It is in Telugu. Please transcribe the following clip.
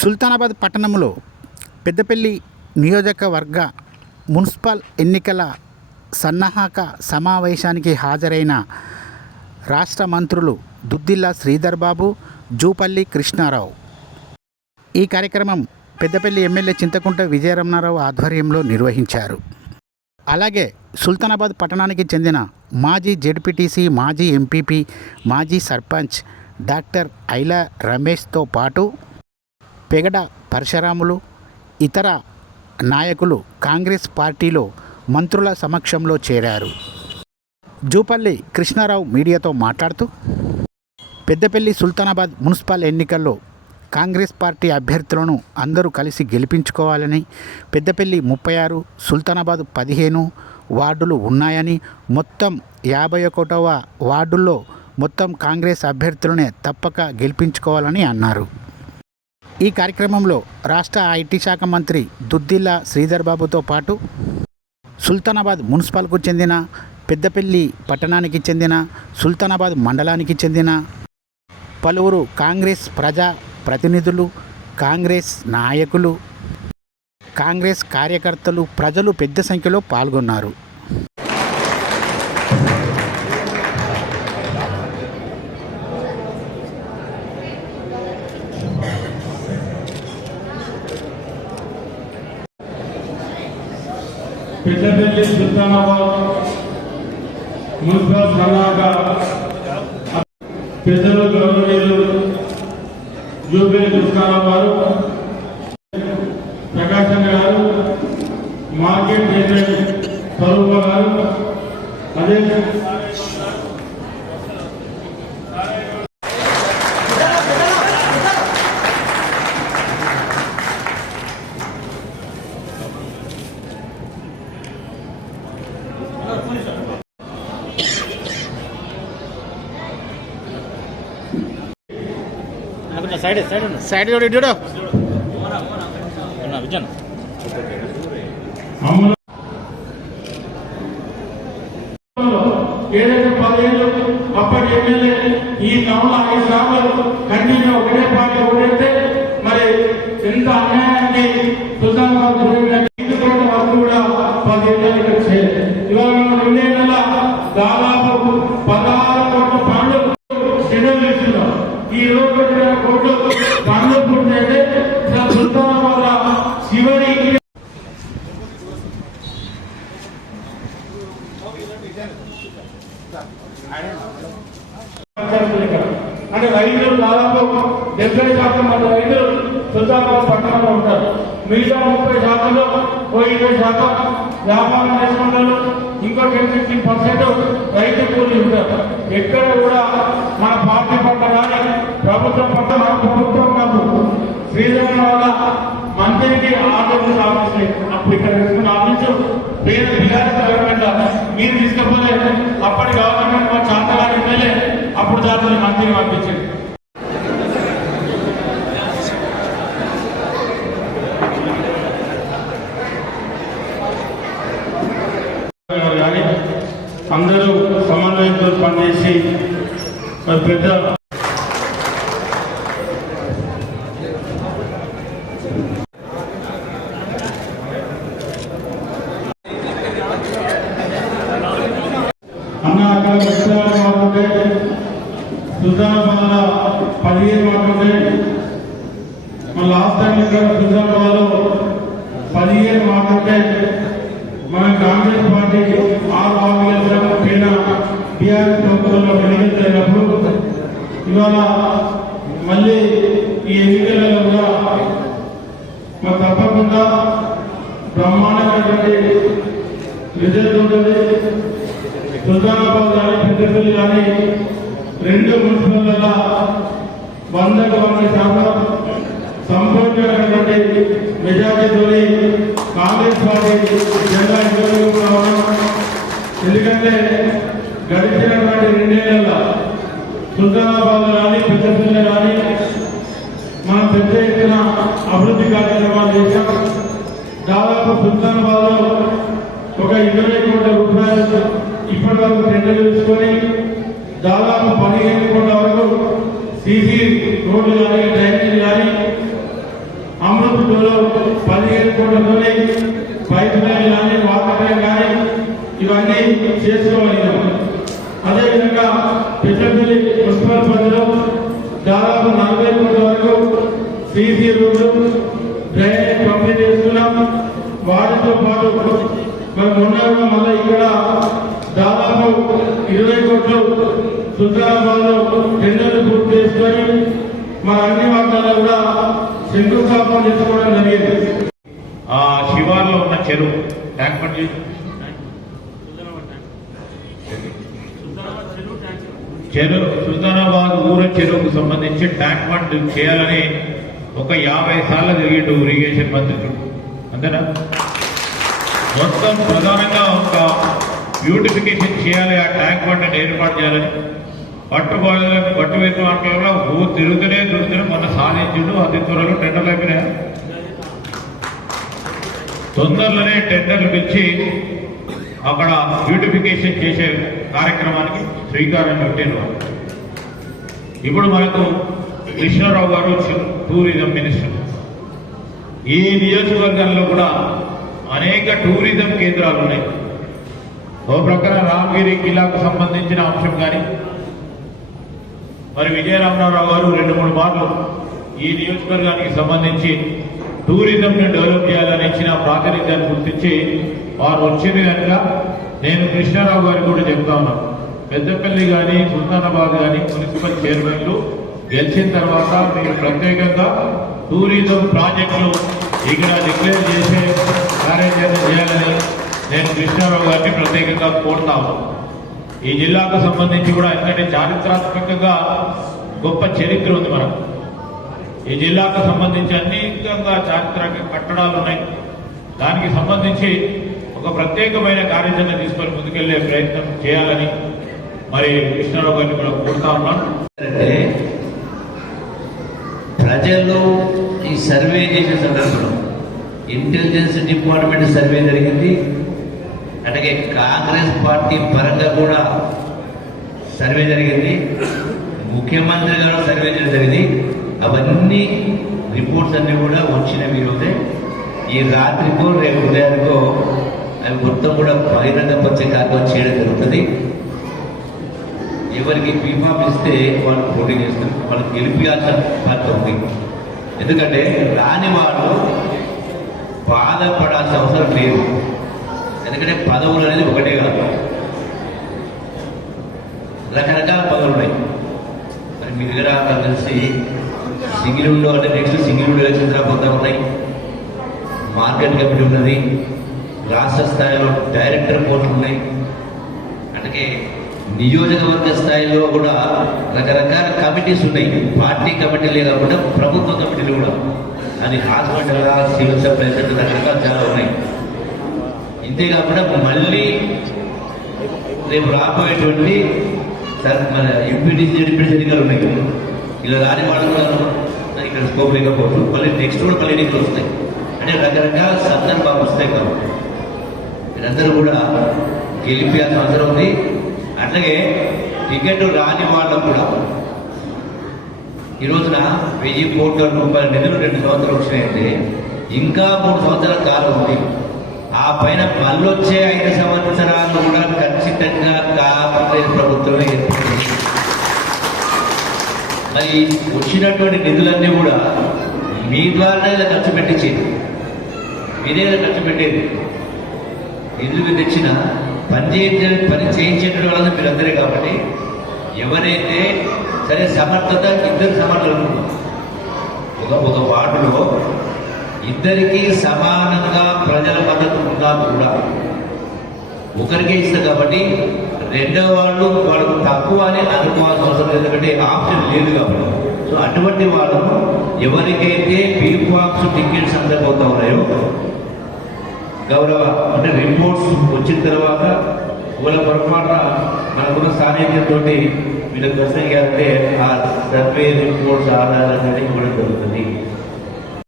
సుల్తానాబాద్ పట్టణంలో పెద్దపల్లి నియోజకవర్గ మున్సిపల్ ఎన్నికల సన్నాహక సమావేశానికి హాజరైన రాష్ట్ర మంత్రులు దుద్దిల్ల శ్రీధర్ బాబు, జూపల్లి కృష్ణారావు. ఈ కార్యక్రమం పెద్దపల్లి ఎమ్మెల్యే చింతకుంట విజయరమణారావు ఆధ్వర్యంలో నిర్వహించారు. అలాగే సుల్తానాబాద్ పట్టణానికి చెందిన మాజీ జెడ్పీటీసీ, మాజీ ఎంపీపీ, మాజీ సర్పంచ్ డాక్టర్ ఐలా రమేష్తో పాటు పెగడ పరశురాములు, ఇతర నాయకులు కాంగ్రెస్ పార్టీలో మంత్రుల సమక్షంలో చేరారు. జూపల్లి కృష్ణారావు మీడియాతో మాట్లాడుతూ, పెద్దపల్లి సుల్తానాబాద్ మున్సిపల్ ఎన్నికల్లో కాంగ్రెస్ పార్టీ అభ్యర్థులను అందరూ కలిసి గెలిపించుకోవాలని, పెద్దపల్లి 36, సుల్తానాబాద్ 15 వార్డులు ఉన్నాయని, మొత్తం 51వ వార్డుల్లో మొత్తం కాంగ్రెస్ అభ్యర్థులనే తప్పక గెలిపించుకోవాలని అన్నారు. ఈ కార్యక్రమంలో రాష్ట్ర ఐటీ శాఖ మంత్రి దుద్దిల్ల శ్రీధర్ బాబుతో పాటు సుల్తానాబాద్ మున్సిపల్కు చెందిన, పెద్దపల్లి పట్టణానికి చెందిన, సుల్తానాబాద్ మండలానికి చెందిన పలువురు కాంగ్రెస్ ప్రజా ప్రతినిధులు, కాంగ్రెస్ నాయకులు, కాంగ్రెస్ కార్యకర్తలు, ప్రజలు పెద్ద సంఖ్యలో పాల్గొన్నారు. పెద్దపల్లి సుల్తానాబాద్ మున్సిపల్ సన్నాహక పెద్దలు గౌరవనీయులు జూపల్లి కృష్ణారావు గారు, ప్రకాశం గారు, మార్కెట్ ప్రెసిడెంట్ స్వరూప గారు, అదే సైడ్ చూడు చూడు ఏదైతే 10 ఏళ్ళు అప్పటి ఎమ్మెల్యే ఈ టౌన్లో 5 సార్లు కంటిన్యూ ఒకటే పార్టీ ఓడైతే మరి ఎంత అన్యాయాన్ని సుల్తానాబాద్ వరకు కూడా 10 ఏళ్ళు ఇక్కడ చేయలేదు. ఇవాళ మనం 2 ఏళ్ళ దాదాపు 16 కోట్ల పనులు షెడ్యూల్ చేస్తున్నాం. ఈ 20 కోట్ల పనులు పూర్తయితే సుల్తానాబాద్ చివరి అంటే రైతులు దాదాపు 70% మంది రైతులు సుల్తానాబాద్ పట్టణంలో ఉంటారు. మిగతా 30%లో 20% వ్యాపారం చేసుకుంటారు. ఇంకో 10-15% రైతు కూలీ ఉంటారు. ఎక్కడ కూడా మన పార్టీ పట్ల కానీ ప్రభుత్వం పట్ల మన ప్రభుత్వం కాదు, శ్రీధరన్ వల్ల మంత్రికి ఆర్డర్ ఆఫీస్ లేదు. అప్పుడు ఇక్కడ తీసుకున్న ఆఫీసు పేరు బీఆర్ఎస్ గవర్నమెంట్ మీరు తీసుకపోలే. అప్పటి గవర్నమెంట్ మా చాతగారి ఎమ్మెల్యే అప్పుడు చాతని మంత్రికి పంపించింది. కానీ అందరూ సమన్వయంతో పనిచేసి పెద్ద అన్న అక్కడ మాకుంటే సుల్తానాబాద్ 15 మాకుంటే మన లాస్ట్ టైం ఇక్కడ సుల్తానాబాద్లో 15 మాకుంటే మన కాంగ్రెస్ పార్టీ 6 ఆఫీసుల పైన టీఆర్ఎస్ ప్రభుత్వంలో వెలిగించినప్పుడు ఇవాళ మళ్ళీ ఈ ఎన్నికలలో కూడా మాకు తప్పకుండా బ్రహ్మాండమైనటువంటి రిజల్ట్ ఉంటుంది. సుల్తానాబాద్ కానీ పెద్దపల్లి కానీ 2 మున్సిపల్లో 100% సంపూర్ణమైనటువంటి మెజార్టీతో కాంగ్రెస్ పార్టీ జెండా కూడా ఉన్నాం. ఎందుకంటే గడిచినటువంటి 2 ఏళ్లలో సుల్తానాబాద్ కానీ పెద్దపల్లి కానీ మనం పెద్ద ఎత్తున అభివృద్ధి కార్యక్రమాలు చేశాం. దాదాపు సుల్తానాబాద్లో ఒక 20 కోట్ల రూపాయలు ఇప్పటి వరకు టెండర్లు తీసుకొని దాదాపు 15 కోట్ల వరకు సీసీ రోడ్లు కానీ డ్రైనేజీలు కానీ కోట్లతోనే పైప్ లైన్ కానీ వాటర్ లైన్ కానీ ఇవన్నీ చేసుకోగలిగాం. అదేవిధంగా పెద్దపల్లి మున్సిపల్ పరిధిలో దాదాపు 40 కోట్ల వరకు సీసీ రోడ్లు డ్రైనేజ్ కంప్లీట్ చేసుకున్నాం. వాటితో పాటు మరి మొన్న కూడా మళ్ళీ ఇక్కడ దాదాపు 20 కోట్లు సుల్తానాబాద్ లో టెండర్లు పూర్తి చేసుకొని మన అన్ని వర్గాల్లో కూడా శంకుస్థాపన చేసుకోవడం జరిగింది. ఆ శివార్లో ఉన్న చెరువు ట్యాంక్ బండ్ చెరువు సుల్తానాబాద్ ఊర చెరువుకు సంబంధించి ట్యాంక్ బండ్ చేయాలని ఒక 50 సార్లు తిరిగిండు ఇరిగేషన్ మంత్రులు. అంతేనా? మొత్తం ప్రధానంగా ఒక బ్యూటిఫికేషన్ చేయాలి, ఆ ట్యాంక్ బండ్ ఏర్పాటు చేయాలని పట్టు వేసిన వాటిలో తిరుగుతూనే మొన్న సాధించుడు. అతి త్వరలో టెండర్లు అయిపోయినాయి. తొందరలోనే టెండర్లు పిలిచి అక్కడ బ్యూటిఫికేషన్ చేసే కార్యక్రమానికి శ్రీకారం చుట్టారు. ఇప్పుడు మనకు కృష్ణారావు గారు టూరిజం మినిస్టర్. ఈ నియోజకవర్గంలో కూడా అనేక టూరిజం కేంద్రాలు ఉన్నాయి. ఓ ప్రకార రామగిరి కిలాకు సంబంధించిన అంశం కానీ, మరి విజయరామరావు గారు 2-3 మార్లు ఈ నియోజకవర్గానికి సంబంధించి టూరిజంని డెవలప్ చేయాలని ఇచ్చిన ప్రాతినిధ్యాన్ని గుర్తించి వారు వచ్చింది కనుక నేను కృష్ణారావు గారికి కూడా చెప్తా ఉన్నాను. పెద్దపల్లి కానీ సుల్తానాబాద్ కానీ మున్సిపల్ చైర్మన్లు గెలిచిన తర్వాత మీరు ప్రత్యేకంగా టూరిజం ప్రాజెక్టులు ఇక్కడ డిక్లేర్ చేసే కార్యాచరణ చేయాలని నేను కృష్ణారావు గారిని ప్రత్యేకంగా కోరుతాను. ఈ జిల్లాకు సంబంధించి కూడా ఎందుకంటే చారిత్రాత్మకంగా గొప్ప చరిత్ర ఉంది మనకు. ఈ జిల్లాకు సంబంధించి అనేకంగా చారిత్రక కట్టడాలు ఉన్నాయి. దానికి సంబంధించి ఒక ప్రత్యేకమైన కార్యాచరణ తీసుకొని ముందుకెళ్లే ప్రయత్నం చేయాలని మరి కృష్ణారావు గారిని కూడా కోరుతా ఉన్నాను. ప్రజలు ఈ సర్వే చేసే సందర్భంలో ఇంటెలిజెన్స్ డిపార్ట్మెంట్ సర్వే జరిగింది. అలాగే కాంగ్రెస్ పార్టీ పరంగా కూడా సర్వే జరిగింది. ముఖ్యమంత్రి గారు సర్వే చేయడం జరిగింది. అవన్నీ రిపోర్ట్స్ అన్నీ కూడా వచ్చినవి ఈరోజే. ఈ రాత్రికో రేపు ఉదయానికో అవి మొత్తం కూడా బహిరంగపరిచే కార్యక్రమం చేయడం జరుగుతుంది. ఎవరికి బీఫామ్ ఇస్తే వాళ్ళు పోటీ చేస్తారు, వాళ్ళకి గెలిపించాల్సిన బాధ్యత ఉంది. ఎందుకంటే రాని వాళ్ళు బాధపడాల్సిన అవసరం లేదు. ఎందుకంటే పదవులు అనేది ఒకటే కాదు, రకరకాల పదవులు ఉన్నాయి. మరి మీ దగ్గర నాకు తెలిసి సింగిల్ విండో అంటే నెక్స్ట్ సింగిల్ విండో ఎలక్షన్ రాబోతా ఉన్నాయి. మార్కెట్ కమిటీ ఉన్నది, రాష్ట్ర స్థాయిలో డైరెక్టర్ పోస్టులు ఉన్నాయి. అలాగే నియోజకవర్గ స్థాయిలో కూడా రకరకాల కమిటీస్ ఉన్నాయి. పార్టీ కమిటీలే కాకుండా ప్రభుత్వ కమిటీలు కూడా, అది హాస్పిటల్, సివిల్ సప్లైస్, రకరకాలు చాలా ఉన్నాయి. ఇంతేకాకుండా మళ్ళీ రేపు రాబోయేటువంటి మన ఎంపీటీసీ జడ్పీటీసీ ఎన్నికలు ఉన్నాయి. ఇలా రాని వాళ్ళు కూడా ఇక్కడ స్కోప్ లేకపోవచ్చు. మళ్ళీ నెక్స్ట్ కూడా మళ్ళీ ఎన్నికలు వస్తాయి. అంటే రకరకాల సందర్భాలు వస్తాయి కాబట్టి మీరందరూ కూడా గెలిపించాల్సిన అవసరం ఉంది. అట్లాగే టికెట్ రాని వాళ్ళకు కూడా ఈ రోజున 1000 కోట్ల రూపాయల నిధులు 2 సంవత్సరాలు వచ్చినాయంటే ఇంకా 3 సంవత్సరాల కాలం ఉంది. ఆ పైన మళ్ళొచ్చే 5 సంవత్సరాలు కూడా ఖచ్చితంగా కాంగ్రెస్ ప్రభుత్వమే ఏర్పడుతుంది. మరి వచ్చినటువంటి నిధులన్నీ కూడా మీ ద్వారానే ఖర్చు పెట్టించేది, మీరే ఖర్చు పెట్టేది. నిధులు తెచ్చిన పని చేయించేటువంటి వాళ్ళని మీరందరే. కాబట్టి ఎవరైతే సరే సమర్థత, ఇద్దరు సమర్థులు ఒక వార్డులో ఇద్దరికి సమానంగా ప్రజల మద్దతు ఉన్నా కూడా ఒకరికే ఇస్తారు. కాబట్టి రెండవ వాళ్ళకు తక్కువ అని అనుకోవాల్సిన అవసరం లేదు, ఎందుకంటే ఆప్షన్ లేదు కాబట్టి. సో అటువంటి వాళ్ళను ఎవరికైతే బీఫామ్స్ టికెట్స్ అందకపోతా ఉన్నాయో గౌరవ అంటే రిపోర్ట్స్ వచ్చిన తర్వాత వాళ్ళ పొరపాటున మనకున్న సాన్నిధ్యంతో వీళ్ళకి వస్తాయి. ఆ సర్వే రిపోర్ట్స్ ఆధారంగా ఇవ్వడం జరుగుతుంది.